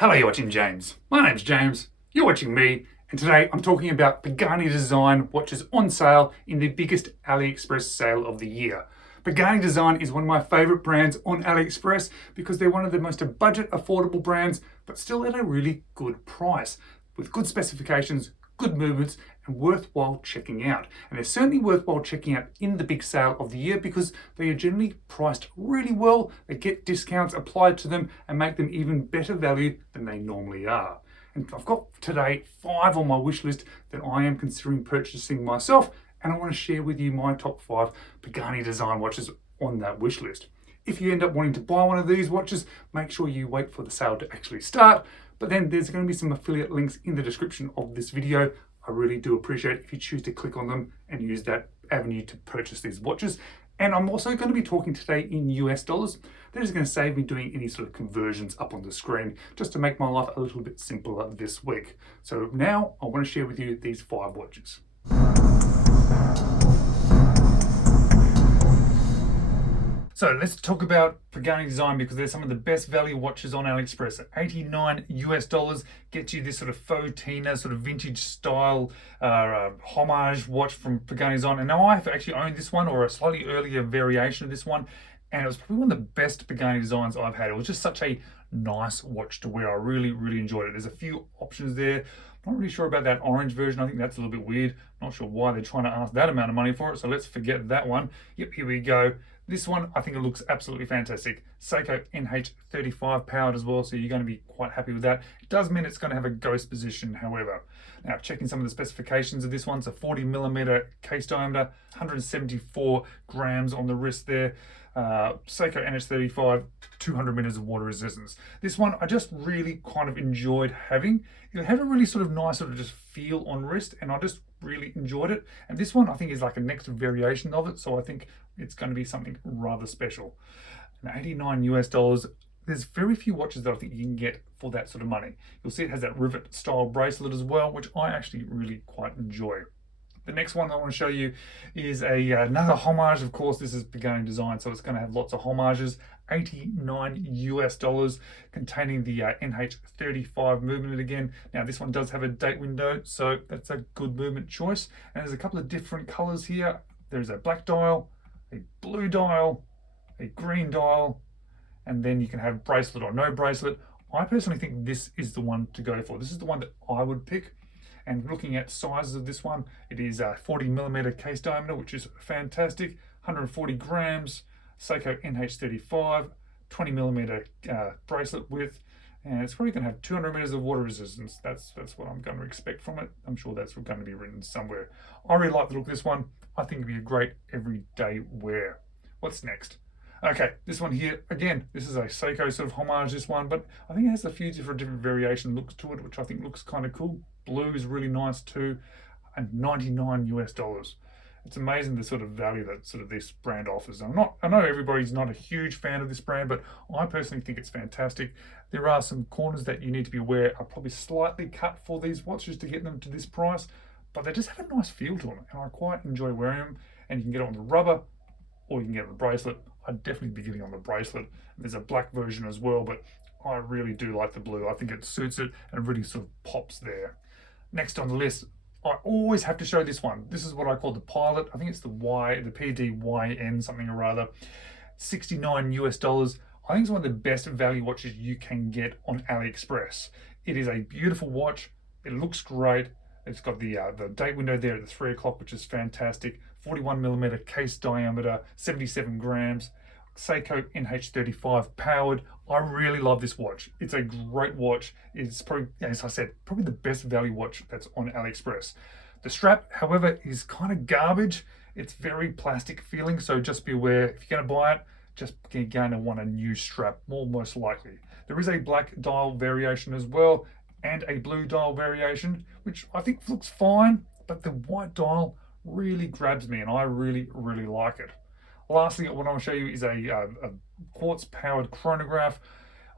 Hello, you're watching James. My name's James, you're watching me, and today I'm talking about Pagani Design watches on sale in the biggest Aliexpress sale of the year. Pagani Design is one of my favourite brands on Aliexpress because they're one of the most budget affordable brands, but still at a really good price, with good specifications, good movements, and worthwhile checking out. And they're certainly worthwhile checking out in the big sale of the year because they are generally priced really well. They get discounts applied to them and make them even better value than they normally are. And I've got today 5 on my wish list that I am considering purchasing myself, and I want to share with you my top 5 Pagani Design watches on that wish list. If you end up wanting to buy one of these watches, make sure you wait for the sale to actually start. But then there's going to be some affiliate links in the description of this video. I really do appreciate it if you choose to click on them and use that avenue to purchase these watches. And I'm also going to be talking today in US dollars. That is going to save me doing any sort of conversions up on the screen, just to make my life a little bit simpler this week. So now I want to share with you these 5 watches. So let's talk about Pagani Design because they're some of the best value watches on AliExpress. $89 US gets you this sort of faux Tina, sort of vintage style homage watch from Pagani Design. And now I have actually owned this one, or a slightly earlier variation of this one, and it was probably one of the best Pagani Designs I've had. It was just such a nice watch to wear. I really, really enjoyed it. There's a few options there. I'm not really sure about that orange version. I think that's a little bit weird. Not sure why they're trying to ask that amount of money for it, so let's forget that one. Yep, here we go. This one, I think it looks absolutely fantastic. Seiko NH35 powered as well, so you're going to be quite happy with that. It does mean it's going to have a ghost position, however. Now, checking some of the specifications of this one, it's a 40mm case diameter, 174 grams on the wrist there. Seiko NH35, 200 meters of water resistance. This one I just really kind of enjoyed having. It had a really sort of nice sort of just feel on wrist, and I just really enjoyed it. And this one I think is like a next variation of it, so I think it's going to be something rather special. And $89 US, there's very few watches that I think you can get for that sort of money. You'll see it has that rivet style bracelet as well, which I actually really quite enjoy. The next one I want to show you is another homage. Of course, this is Pagani Design, so it's going to have lots of homages. $89 US, containing the NH35 movement again. Now, this one does have a date window, so that's a good movement choice. And there's a couple of different colors here. There's a black dial, a blue dial, a green dial, and then you can have bracelet or no bracelet. I personally think this is the one to go for. This is the one that I would pick. And looking at sizes of this one, it is a 40mm case diameter, which is fantastic, 140 grams, Seiko NH35, 20mm bracelet width, and it's probably going to have 200 meters of water resistance. That's what I'm going to expect from it. I'm sure that's going to be written somewhere. I really like the look of this one. I think it'd be a great everyday wear. What's next? Okay, this one here, again, this is a Seiko sort of homage, this one, but I think it has a few different variation looks to it, which I think looks kind of cool. Blue is really nice too, and $99 US. It's amazing the sort of value that sort of this brand offers. I know everybody's not a huge fan of this brand, but I personally think it's fantastic. There are some corners that you need to be aware are probably slightly cut for these watches to get them to this price, but they just have a nice feel to them, and I quite enjoy wearing them. And you can get it on the rubber, or you can get it on the bracelet. I'd definitely be getting on the bracelet. There's a black version as well, but I really do like the blue. I think it suits it and really sort of pops there. Next on the list, I always have to show this one. This is what I call the Pilot. I think it's the PDYN something or other. $69 US. I think it's one of the best value watches you can get on AliExpress. It is a beautiful watch. It looks great. It's got the date window there at the 3 o'clock, which is fantastic. 41mm case diameter, 77 grams. Seiko NH35 powered. I really love this watch. It's a great watch. It's probably, as I said, probably the best value watch that's on AliExpress. The strap, however, is kind of garbage. It's very plastic feeling, so just be aware if you're going to buy it, you're going to want a new strap, most likely. There is a black dial variation as well, and a blue dial variation, which I think looks fine, but the white dial really grabs me, and I really, really like it. Lastly, what I want to show you is a quartz powered chronograph.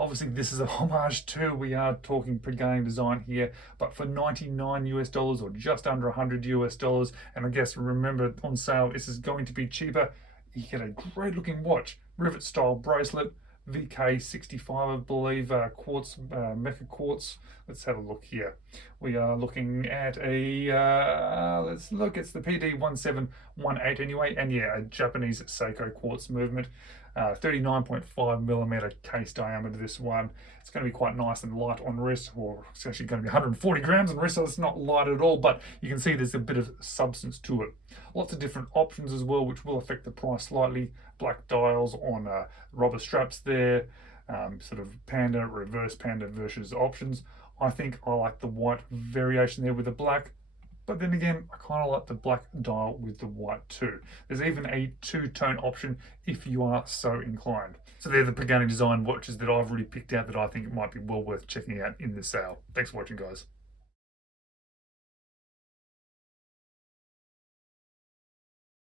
Obviously, this is a homage too. We are talking Pagani Design here, but for $99 US or just under $100 US, and I guess remember on sale, this is going to be cheaper. You get a great looking watch, rivet style bracelet, VK65, I believe, quartz, mecha quartz. Let's have a look here. We are looking at a, let's look, it's the PD1718 anyway, and yeah, a Japanese Seiko quartz movement. 39.5 millimeter case diameter, this one. It's going to be quite nice and light on wrist, or it's actually going to be 140 grams on wrist, so it's not light at all, but you can see there's a bit of substance to it. Lots of different options as well, which will affect the price slightly. Black dials on rubber straps there, sort of panda, reverse panda versus options. I think I like the white variation there with the black. But then again, I kind of like the black dial with the white too. There's even a two-tone option if you are so inclined. So they're the Pagani Design watches that I've really picked out that I think it might be well worth checking out in the sale. Thanks for watching, guys.